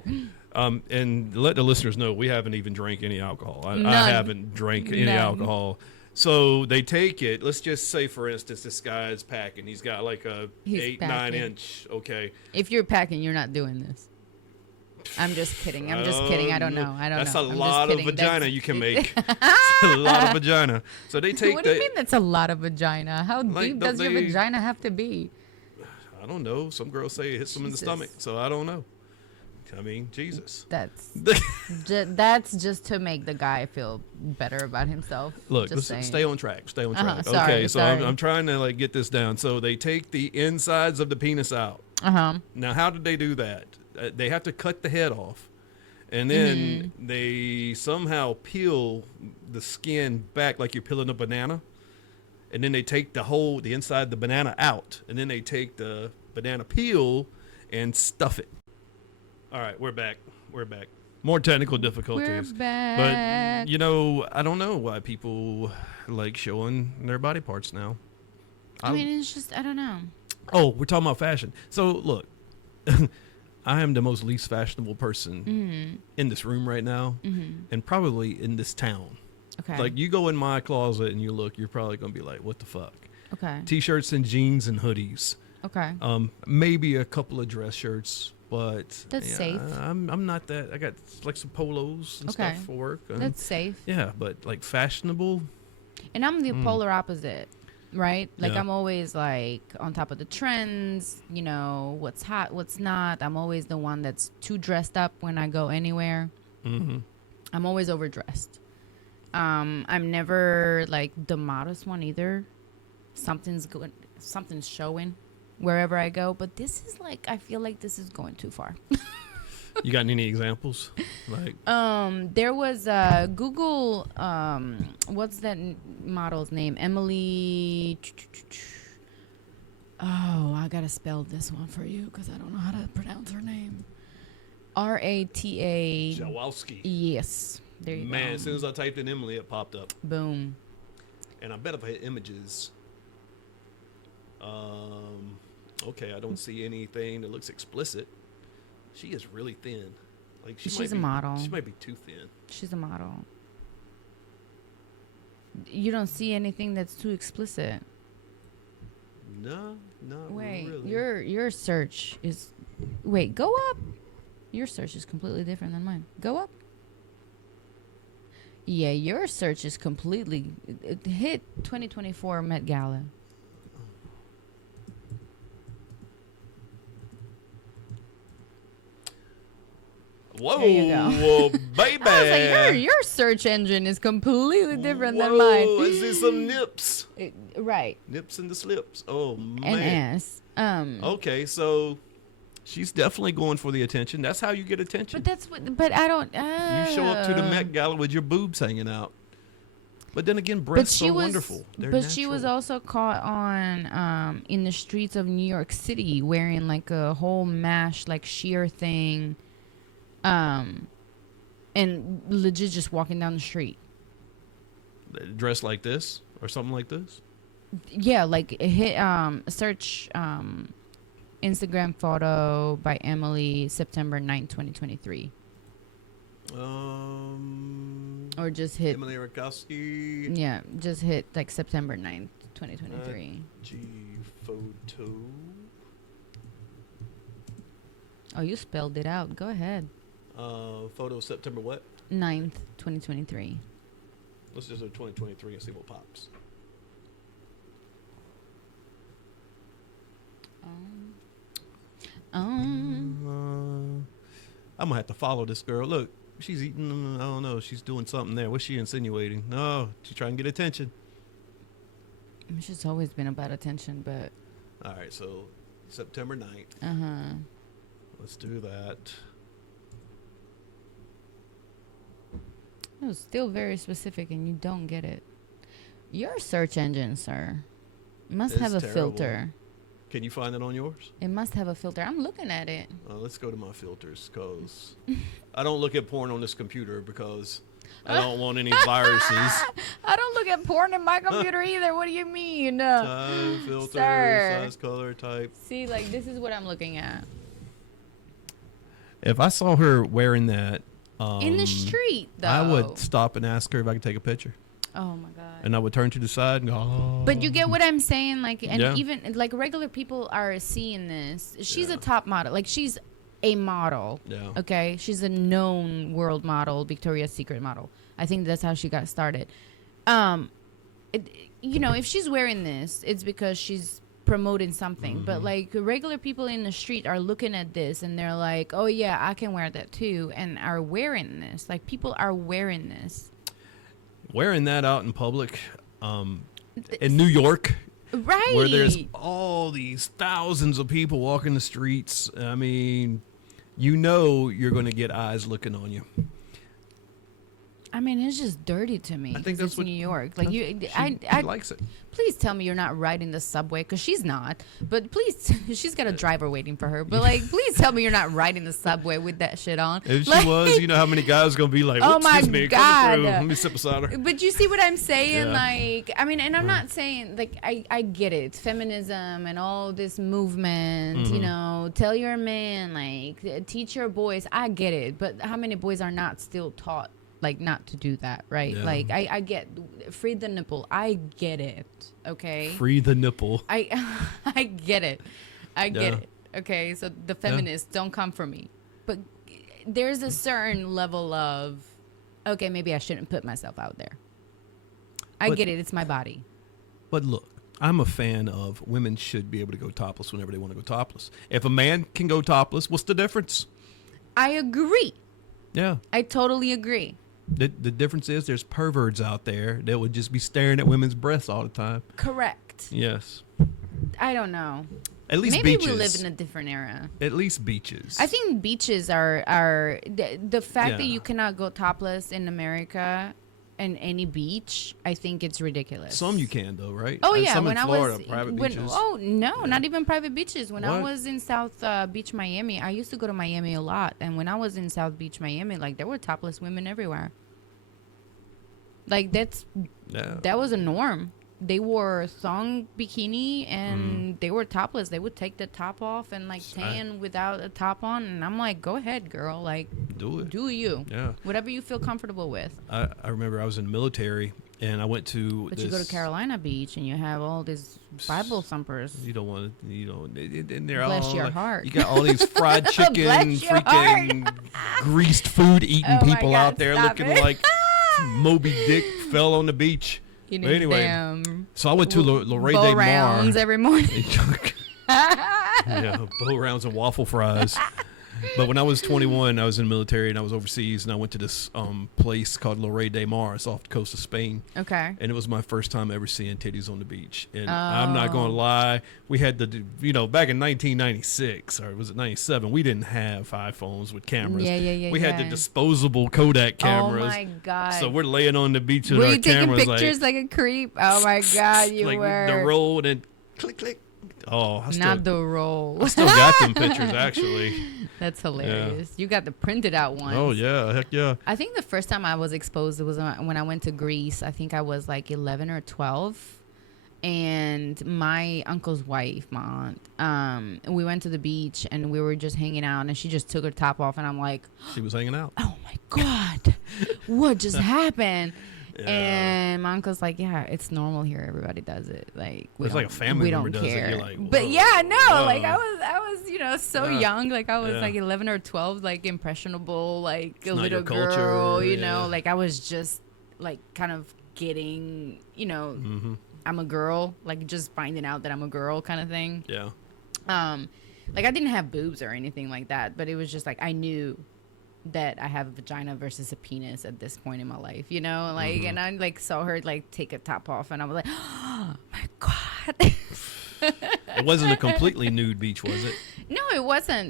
And let the listeners know, we haven't even drank any alcohol. I haven't drank any alcohol. So they take it. Let's just say, for instance, this guy is packing. He's got like a 9 inch. Okay. If you're packing, you're not doing this. I'm just kidding. I don't know. That's a lot of vagina you can make. That's a lot of vagina. So they take. What do you mean that's a lot of vagina? How deep does your vagina have to be? I don't know. Some girls say it hits them in the stomach. So I don't know. I mean, Jesus. That's just to make the guy feel better about himself. Look, stay on track. Stay on track. Okay, so I'm trying to like get this down. So they take the insides of the penis out. Now, how did they do that? They have to cut the head off, and then they somehow peel the skin back like you're peeling a banana, and then they take the inside of the banana out, and then they take the banana peel and stuff it. All right, we're back. More technical difficulties. We're back. But, you know, I don't know why people like showing their body parts now. I mean, it's just, I don't know. Oh, we're talking about fashion. So, look, I am the most least fashionable person in this room right now and probably in this town. Okay. Like, you go in my closet and you look, you're probably going to be like, what the fuck? Okay. T-shirts and jeans and hoodies. Okay. Maybe a couple of dress shirts. But that's safe. I'm not that. I got like some polos and stuff for work. That's safe. Yeah, but like fashionable. And I'm the polar opposite, right? Like I'm always like on top of the trends. You know, what's hot, what's not. I'm always the one that's too dressed up when I go anywhere. I'm always overdressed. I'm never like the modest one either. Something's showing wherever I go, but this is like, I feel like this is going too far. You got any examples? Like, there was Google. What's that model's name? Emily. Oh, I gotta spell this one for you because I don't know how to pronounce her name. Rata. Jawowski. Yes, there you go. Man, as soon as I typed in Emily, it popped up. Boom. And I bet if I hit images. Okay, I don't see anything that looks explicit. She is really thin. Like she's a model. She might be too thin. She's a model. You don't see anything that's too explicit. No, not Wait, really. your search is. Wait, go up. Your search is completely different than mine. Go up. Yeah, your search is completely. It hit 2024 Met Gala. Whoa, There you go. whoa, baby. I was like, your search engine is completely different than Whoa, mine. I see some nips. Right. Nips in the slips. Oh, man. And ass. Okay, so she's definitely going for the attention. That's how you get attention. But that's what. But I don't. You show up to the Met Gala with your boobs hanging out. But then again, breasts are wonderful. They're natural. She was also caught on in the streets of New York City wearing like a whole mesh like sheer thing, and legit just walking down the street. Dressed like this or something like this. Yeah, like hit search Instagram photo by Emily September 9th, 2023. Or just hit Emily Rakowski. Yeah, just hit like September 9th, 2023. G photo. Oh, you spelled it out. Go ahead. Photo September what? 9th, 2023. Let's just do 2023 and see what pops. I'm gonna have to follow this girl. Look, she's eating. I don't know. She's doing something there. What's she insinuating? No, she's trying to get attention. She's always been about attention, but. All right, so September 9th. Let's do that. It was still very specific, and you don't get it. Your search engine, sir, must have a filter. Can you find it on yours? It must have a filter. I'm looking at it. Let's go to my filters, because I don't look at porn on this computer because I don't want any viruses. I don't look at porn in my computer either. What do you mean? Time, filter, size, color, type. See, like, this is what I'm looking at. If I saw her wearing that in the street, though, I would stop and ask her if I could take a picture. Oh my god! And I would turn to the side and go, oh. But you get what I'm saying, like, and even like regular people are seeing this. She's a top model, like she's a model. Yeah. Okay, she's a known world model, Victoria's Secret model. I think that's how she got started. If she's wearing this, it's because she's promoting something. But like regular people in the street are looking at this and they're like, oh yeah, I can wear that too, and are wearing this. Like, people are wearing this. Wearing that out in public, in New York, right, where there's all these thousands of people walking the streets. I mean, you're going to get eyes looking on you. I mean, it's just dirty to me. I think that's what New York. Like she likes it. Please tell me you're not riding the subway, because she's not. But please, she's got a driver waiting for her. But like, please tell me you're not riding the subway with that shit on. If she was, you know how many guys gonna be like, "Oh my god, let me sit beside her." But you see what I'm saying? Yeah. Like, I mean, and I'm not saying, like, I get it. It's feminism and all this movement. You know, tell your man, like, teach your boys. I get it. But how many boys are not still taught, like, not to do that, right? Yeah. Like, I get free the nipple. I get it, okay? Free the nipple. I get it. I get it, okay? So the feminists, don't come for me. But there's a certain level of, okay, maybe I shouldn't put myself out there. I get it. It's my body. But look, I'm a fan of women should be able to go topless whenever they want to go topless. If a man can go topless, what's the difference? I agree. Yeah. I totally agree. The difference is there's perverts out there that would just be staring at women's breasts all the time. Correct. Yes. I don't know. At least maybe beaches. We live in a different era. At least beaches. I think beaches are the fact that you cannot go topless in America and any beach. I think it's ridiculous. Some you can though, right? Oh yeah, some when in Florida, private beaches. Oh no, not even private beaches. When I was in South Beach, Miami, I used to go to Miami a lot, and when I was in South Beach, Miami, like, there were topless women everywhere. Like, that was a norm. They wore thong bikini and they were topless. They would take the top off and like tan without a top on, and I'm like, go ahead, girl. Like, do it. Do you? Yeah. Whatever you feel comfortable with. I remember I was in the military, And I went to. But you go to Carolina Beach and you have all these Bible thumpers. You don't want to, and they're Bless all your like, heart. You got all these fried chicken, freaking greased food eating people God, out there looking like Moby Dick fell on the beach. You But anyway, so I went to Lorraine bow de Mar. rounds every morning. Yeah, bow rounds and waffle fries. But when I was 21, I was in the military and I was overseas, and I went to this place called Lorraine de Mar. It's off the coast of Spain. Okay. And it was my first time ever seeing titties on the beach. And I'm not going to lie, we had the, back in 1996, or was it 97, we didn't have iPhones with cameras. Yeah. We had the disposable Kodak cameras. Oh my God. So we're laying on the beach with were our you taking cameras pictures like a creep? Oh my God, you like were. the roll and click, click. Oh, Not the roll. I still got them pictures, actually. That's hilarious. Yeah. You got the printed out ones. Oh, yeah. Heck yeah. I think the first time I was exposed, it was when I went to Greece. I think I was like 11 or 12. And my uncle's wife, my aunt, we went to the beach and we were just hanging out. And she just took her top off. And I'm like. She was hanging out. Oh, my God. What just happened? Yeah. And my uncle's like, yeah, it's normal here. Everybody does it. Like it's like a family member does care. it. You're like, whoa. But yeah, no, like I was, so young. Like I was like 11 or 12, like impressionable, like it's a little girl, you know. Like I was just like kind of getting, I'm a girl, like just finding out that I'm a girl, kind of thing. Yeah. Like I didn't have boobs or anything like that, but it was just like I knew that I have a vagina versus a penis at this point in my life, like, and I like saw her like take a top off and I was like, oh my God. It wasn't a completely nude beach, was it? No, it wasn't.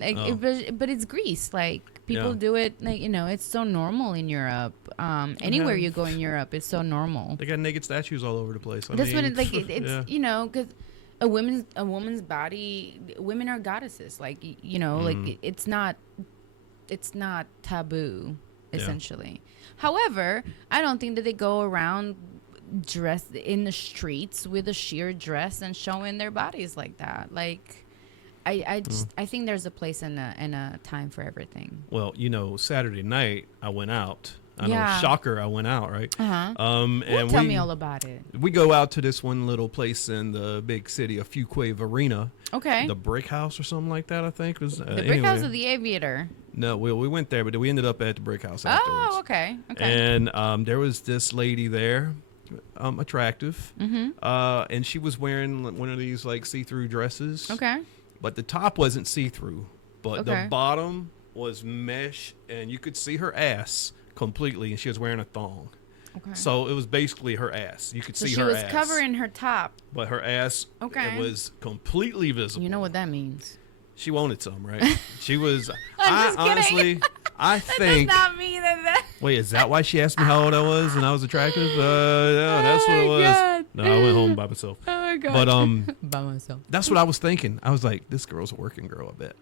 But it's Greece. Like people do it, like, it's so normal in Europe. Anywhere you go in Europe, it's so normal. They got naked statues all over the place. That's what it's like. It's because a woman's body, women are goddesses. Like, like it's not taboo, essentially. However, I don't think that they go around dressed in the streets with a sheer dress and showing their bodies like that. Like, I think there's a place and a time for everything. Well, Saturday night I went out. I know, shocker, I went out, right? And tell me all about it. We go out to this one little place in the big city of Fuquay-Varina. Okay. The Brick House or something like that, I think. Was the Brick House or the Aviator? No, we went there, but we ended up at the Brick House afterwards. Oh, okay. And there was this lady there, attractive, and she was wearing one of these like see-through dresses. Okay. But the top wasn't see-through, but the bottom was mesh, and you could see her ass completely, and she was wearing a thong. Okay. So it was basically her ass. You could see her ass. She was covering her top. But her ass it was completely visible. You know what that means. She wanted some, right? She was. I'm just honestly, I think. That does not mean that. Wait, is that why she asked me how old I was and I was attractive? Yeah, that's what it was. God. No, I went home by myself. Oh my God. But by myself. That's what I was thinking. I was like, this girl's a working girl, I bet.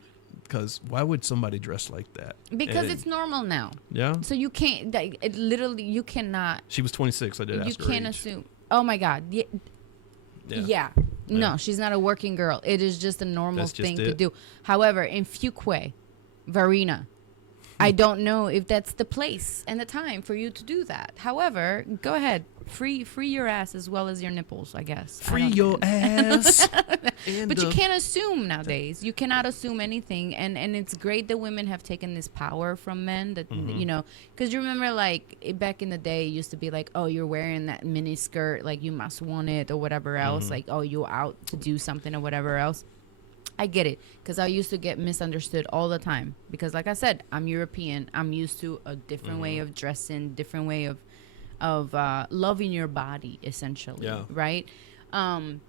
Because why would somebody dress like that? Because it's normal now. Yeah. So you can't. It literally, you cannot. She was 26. I did ask her. You can't assume. Oh my God. Yeah. No, she's not a working girl. It is just a normal thing to do. However, in Fuquay, Varina, I don't know if that's the place and the time for you to do that. However, go ahead. Free your ass as well as your nipples, I guess. Free your ass. But you can't assume nowadays. You cannot assume anything. And it's great that women have taken this power from men that, because you remember like back in the day, it used to be like, oh, you're wearing that mini skirt, like you must want it or whatever else. Like, oh, you're out to do something or whatever else. I get it, because I used to get misunderstood all the time. Because like I said, I'm European. I'm used to a different way of dressing, different way of loving your body, essentially, right? And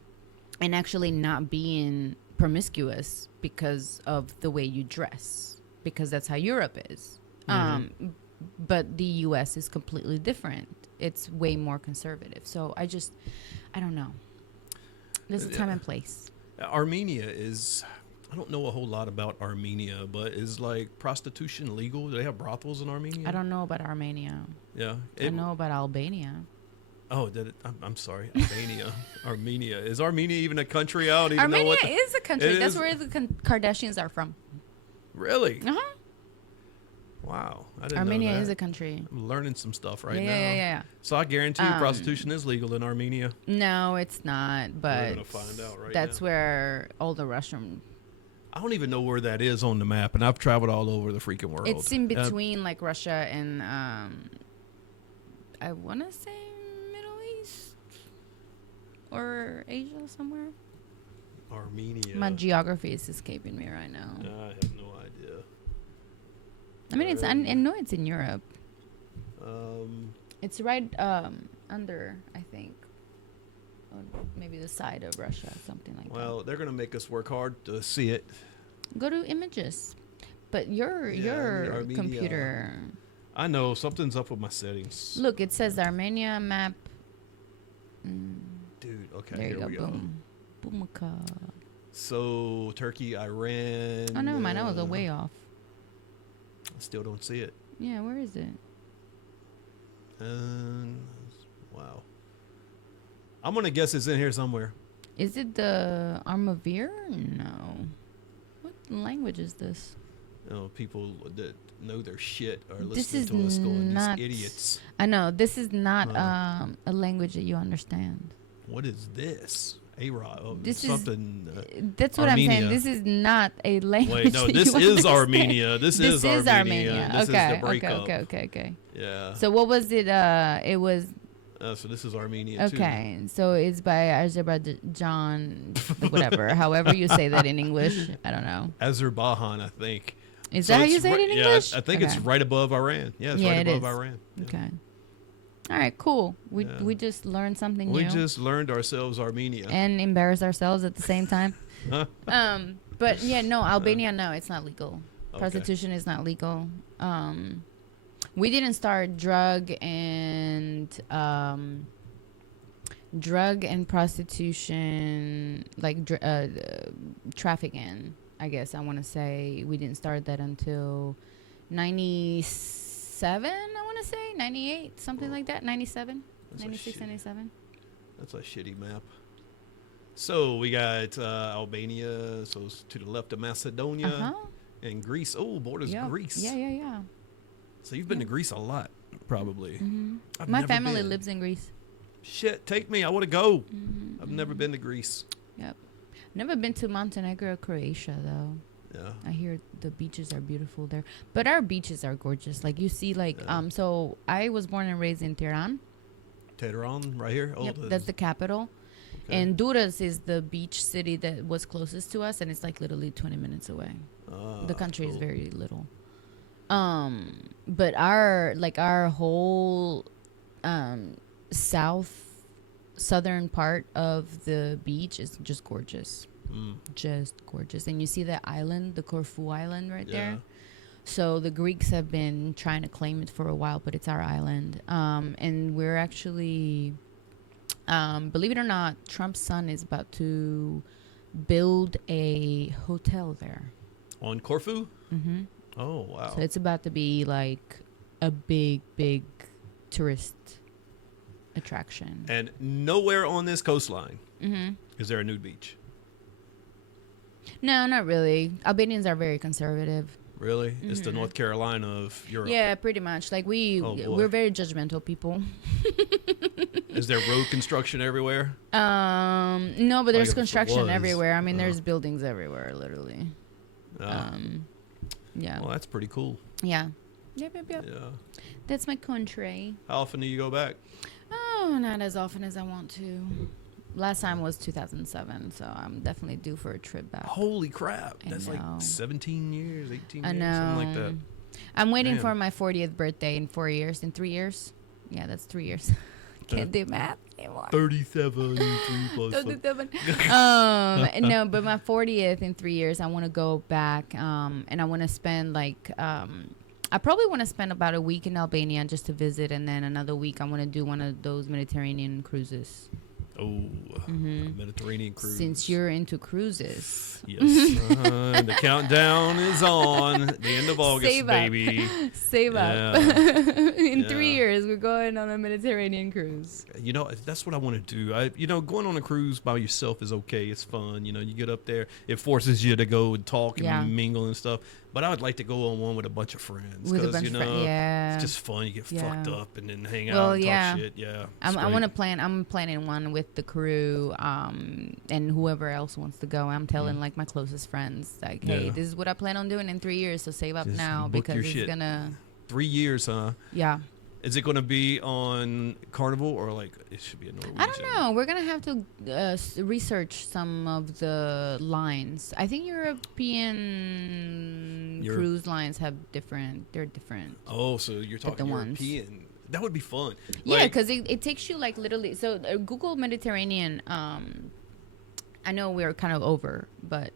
actually not being promiscuous because of the way you dress, because that's how Europe is. But the U.S. is completely different. It's way more conservative. So I don't know. There's a time and place. Armenia is, I don't know a whole lot about Armenia, but is like prostitution legal? Do they have brothels in Armenia? I don't know about Armenia. Yeah. I know about Albania. Oh, I'm sorry. Albania. Armenia. Is Armenia even a country? I don't even know what. Armenia is a country. That's where the Kardashians are from. Really? Uh-huh. Wow, I didn't Armenia know that. is a country. I'm learning some stuff right now. Yeah. So I guarantee you prostitution is legal in Armenia. No, it's not. But we're gonna find out that's now. where all the Russian. I don't even know where that is on the map, and I've traveled all over the freaking world. It's in between like Russia and I want to say Middle East or Asia somewhere. Armenia. My geography is escaping me right now. I have no idea. I mean, I know it's in Europe. It's right under, I think, maybe the side of Russia, something like that. Well, they're gonna make us work hard to see it. Go to images, but your Armenia. computer. I know something's up with my settings. Look, it says Armenia map. Dude, okay, There you here go. we go. Boom. Boomaka. So Turkey, Iran. Oh, never mind. I was way off. I still don't see it. Yeah, where is it? Wow. I'm gonna guess it's in here somewhere. Is it the Armavir? No. What language is this? You know, people that know their shit are This listening to is us going, not- these idiots. I know. This is not a language that you understand. What is this? A-Rod. Oh, This is- something. That's what Armenia. I'm saying. This is not a language. Wait, no, that this you is understand. Armenia. This is Armenia. This okay, is the breakup. okay. Yeah. So what was it? It was So this is Armenia too. okay. So it's by Azerbaijan, whatever. However you say that in English, I don't know. Azerbaijan, I think. Is So that how it's you say it in yeah, English? I think it's Okay. right above Iran. Yeah, it's Yeah, right it above is. Iran. Yeah. Okay. All right, cool. Yeah. We just learned something We new just learned ourselves Armenia. and embarrass ourselves at the same time. But yeah, no, Albania, no, it's not legal. Okay. Prostitution is not legal. We didn't start drug and prostitution, like trafficking. I guess I want to say we didn't start that until 97. I want to say 98, something like that. 97, That's 96, 97. That's a shitty map. So we got Albania, so it's to the left of Macedonia, and Greece. Oh, borders Yep. Greece. Yeah. So you've been to Greece a lot, probably. I've My never family been. lives in Greece. Shit, take me. I want to go. I've never been to Greece. Yep. Never been to Montenegro or Croatia though. Yeah. I hear the beaches are beautiful there, but our beaches are gorgeous. Like you see, like so I was born and raised in Tehran. Tehran, right here. Oh, Yep, that's the capital. okay. And Durrës is the beach city that was closest to us, and it's like literally 20 minutes away. The country is cool. very little. But our whole southern part of the beach is just gorgeous. Just gorgeous. And you see the island, the Corfu Island right there. So the Greeks have been trying to claim it for a while, but it's our island. And we're actually, believe it or not, Trump's son is about to build a hotel there. On Corfu? Mm-hmm. Oh, wow. So it's about to be like a big tourist attraction. And nowhere on this coastline is there a nude beach. No, not really. Albanians are very conservative. Really? It's the North Carolina of Europe. Yeah, pretty much. Like we're very judgmental people. Is there road construction everywhere? No, but there's if it construction was, everywhere. I mean, there's buildings everywhere, literally. Yeah. Well, that's pretty cool. Yeah. Yep. Yeah. That's my country. How often do you go back? Oh, not as often as I want to. Last time was 2007, so I'm definitely due for a trip back. Holy crap. I That's know. like 17 years, 18 I years, know. something like that. I'm waiting Damn. for my 40th birthday in 4 years. In 3 years? Yeah, that's 3 years. Can't do math anymore. 37, 3 plus. 37. No, but my 40th in 3 years, I want to go back, and I want to spend like, I probably want to spend about a week in Albania just to visit, and then another week I want to do one of those Mediterranean cruises. Oh, Mediterranean cruise. Since you're into cruises. Yes. The countdown is on. The end of August, Save up. baby. Save up. In 3 years, we're going on a Mediterranean cruise. You know, that's what I want to do. Going on a cruise by yourself is okay. It's fun. You get up there. It forces you to go and talk and mingle and stuff. But I would like to go on one with a bunch of friends because it's just fun. You get fucked up and then hang out and talk shit. Yeah, I want to plan. I'm planning one with the crew, and whoever else wants to go. I'm telling like my closest friends, like, hey, this is what I plan on doing in 3 years. So save up now because it's gonna. 3 years, huh? Yeah. Is it going to be on Carnival or like it should be a Norwegian? I don't know. We're going to have to research some of the lines. I think European cruise lines have they're different. Oh, so you're talking European. Ones. That would be fun. Yeah, because it takes you like literally. So Google Mediterranean. I know we're kind of over, but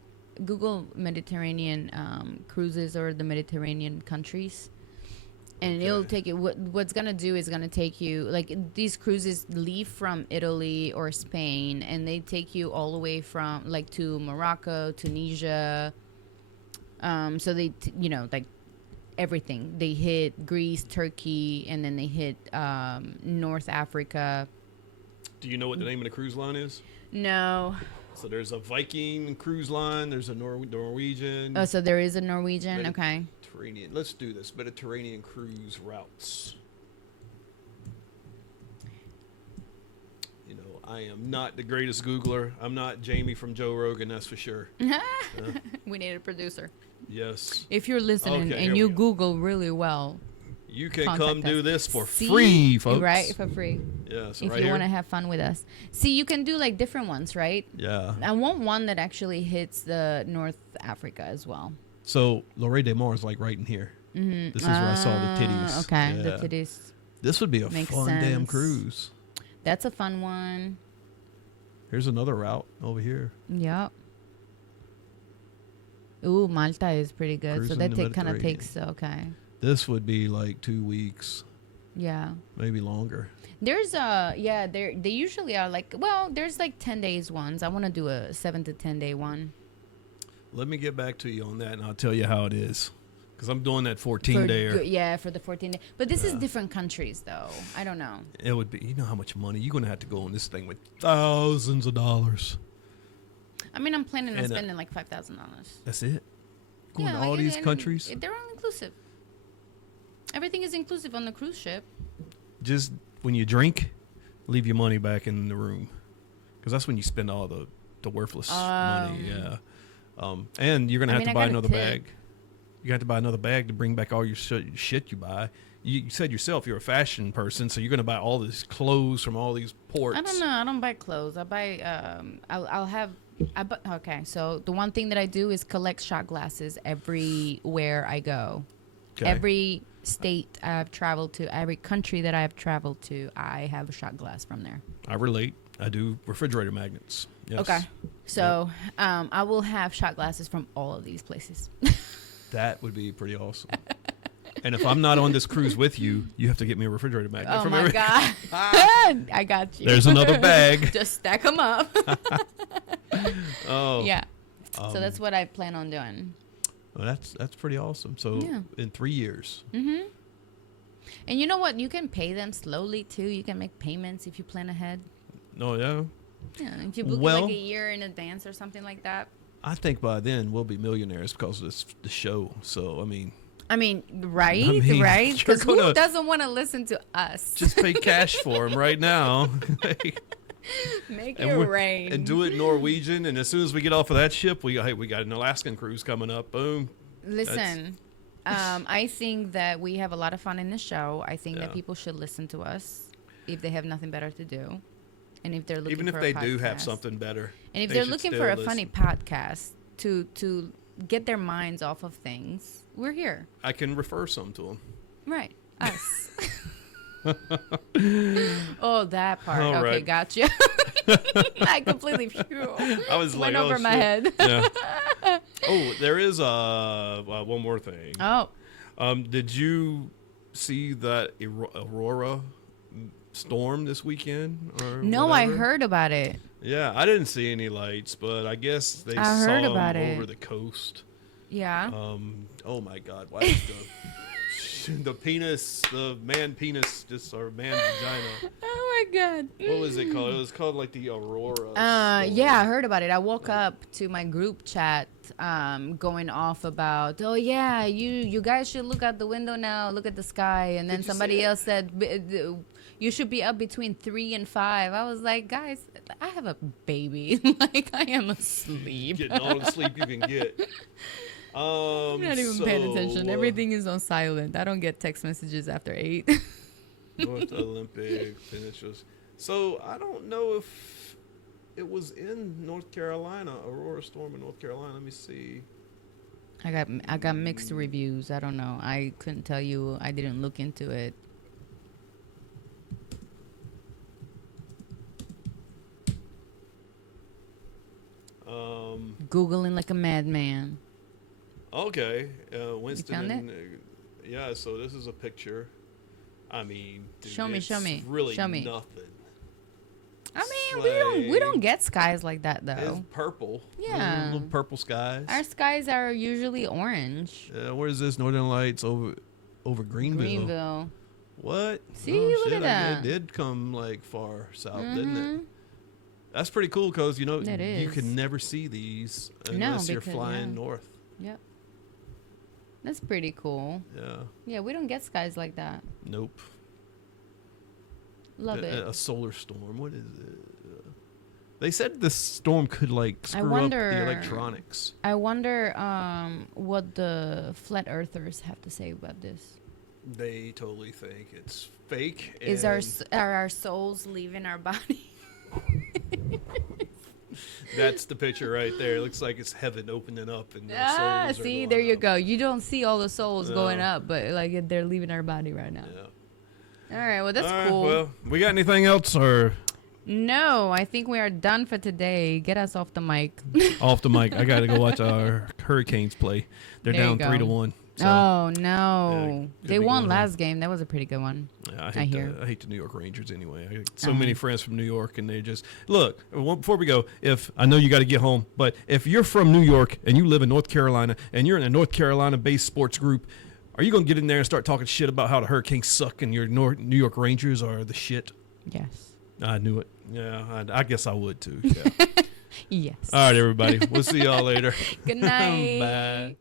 Google Mediterranean cruises or the Mediterranean countries. And it'll take you. What's gonna do is gonna take you like these cruises leave from Italy or Spain, and they take you all the way from like to Morocco, Tunisia. So they, like everything. They hit Greece, Turkey, and then they hit North Africa. Do you know what the name of the cruise line is? No. So there's a Viking cruise line. There's a Norwegian. Oh, so there is a Norwegian. Okay. Mediterranean. Let's do this. Mediterranean cruise routes. I am not the greatest Googler. I'm not Jamie from Joe Rogan, that's for sure. We need a producer. Yes. If you're listening and you Google really well, you can come do this for free, folks. Right, for free. Yes, if you want to have fun with us. See, you can do like different ones, right? Yeah. I want one that actually hits the North Africa as well. So L'Oreille des Morts is like right in here. Mm-hmm. This is where I saw the titties. Okay, the titties. This would be a fun damn cruise. That's a fun one. Here's another route over here. Yep. Ooh, Malta is pretty good. Cruising so that kind of takes, okay. This would be like 2 weeks. Yeah. Maybe longer. There's they usually are like, well, there's like 10 days ones. I want to do a 7 to 10 day one. Let me get back to you on that and I'll tell you how it is. Because I'm doing that 14-day. Yeah, for the 14 day. But this is different countries, though. I don't know. It would be, you know how much money you're going to have to go on this thing with thousands of dollars. I mean, I'm planning on spending like $5,000. That's it? Going to all these countries? They're all inclusive. Everything is inclusive on the cruise ship. Just when you drink, leave your money back in the room. Because that's when you spend all the worthless money. Yeah. And you're going to have to buy another bag. You have to buy another bag to bring back all your shit you buy. You said yourself you're a fashion person, so you're going to buy all these clothes from all these ports. I don't know. I don't buy clothes. I buy. Okay, so the one thing that I do is collect shot glasses everywhere I go. Okay. Every state I have traveled to, every country that I have traveled to, I have a shot glass from there. I relate. I do refrigerator magnets. Yes. Okay. So I will have shot glasses from all of these places. That would be pretty awesome. And if I'm not on this cruise with you, you have to get me a refrigerator magnet. Oh, my God. I got you. There's another bag. Just stack them up. Oh. Yeah. So that's what I plan on doing. Well, that's pretty awesome. So in 3 years. Mm-hmm. And you know what? You can pay them slowly, too. You can make payments if you plan ahead. Oh, yeah? Yeah, if you book like a year in advance or something like that. I think by then we'll be millionaires because of the show. So, right? Because who doesn't want to listen to us? Just pay cash for them right now. Make it rain. And do it Norwegian. And as soon as we get off of that ship, we got an Alaskan cruise coming up. Boom. Listen, I think that we have a lot of fun in the show. I think that people should listen to us if they have nothing better to do. And if they're looking for a podcast. Even if they do have something better. And if they're looking for a funny podcast to get their minds off of things, we're here. I can refer some to them. Right. Us. Oh, that part. All okay, right. Gotcha. I completely went over my head. Yeah. Oh, there is one more thing. Oh. Did you see that Aurora storm this weekend? No, whatever? I heard about it. Yeah, I didn't see any lights, but I guess they saw them over the coast. Yeah. Oh my God! Why is the penis, the man penis, just or man vagina. Oh my God. What was it called? It was called like the Aurora. Yeah, I heard about it. I woke up to my group chat going off about, oh yeah, you guys should look out the window now, look at the sky. And then somebody else said you should be up between 3 and 5. I was like, guys, I have a baby. Like, I am asleep. Getting all the sleep you can get. I'm not even paying attention. Everything is on silent. I don't get text messages after 8. North Olympic, and it's just so I don't know if it was in North Carolina, Aurora storm in North Carolina. Let me see. I got mixed reviews. I don't know. I couldn't tell you. I didn't look into it. Googling like a madman. Okay, Winston. You found and, yeah, so this is a picture. I mean, dude, show me. Really show me. nothing. I mean, we don't get skies like that though. It's purple. Yeah, little purple skies. Our skies are usually orange. Where is this? Northern Lights over Greenville. Greenville. What? See, look at that. It did come like far south, didn't it? That's pretty cool because, you know, you can never see these unless you're flying north. Yep. That's pretty cool. Yeah. Yeah, we don't get skies like that. Nope. Love it. A solar storm. What is it? They said this storm could like screw up the electronics. I wonder what the flat earthers have to say about this. They totally think it's fake. Are our souls leaving our body? That's the picture right there. It looks like it's heaven opening up, and souls are see, going there you up. go. You don't see all the souls going up, but like they're leaving our body right now. Yeah. All right, well that's cool. Well, we got anything else or? No, I think we are done for today. Get us off the mic. Off the mic. I got to go watch our Hurricanes play. They're down 3-1. So, oh no, they won last on. game. That was a pretty good one. Yeah, I hate the New York Rangers anyway. I got so many friends from New York, and they just look. Before we go, if I know you got to get home, but if you're from New York and you live in North Carolina and you're in a North Carolina-based sports group, are you gonna get in there and start talking shit about how the Hurricanes suck and your New York Rangers are the shit? Yes. I knew it. Yeah, I guess I would too. Yeah. Yes. All right, everybody. We'll see y'all later. Good night. Bye.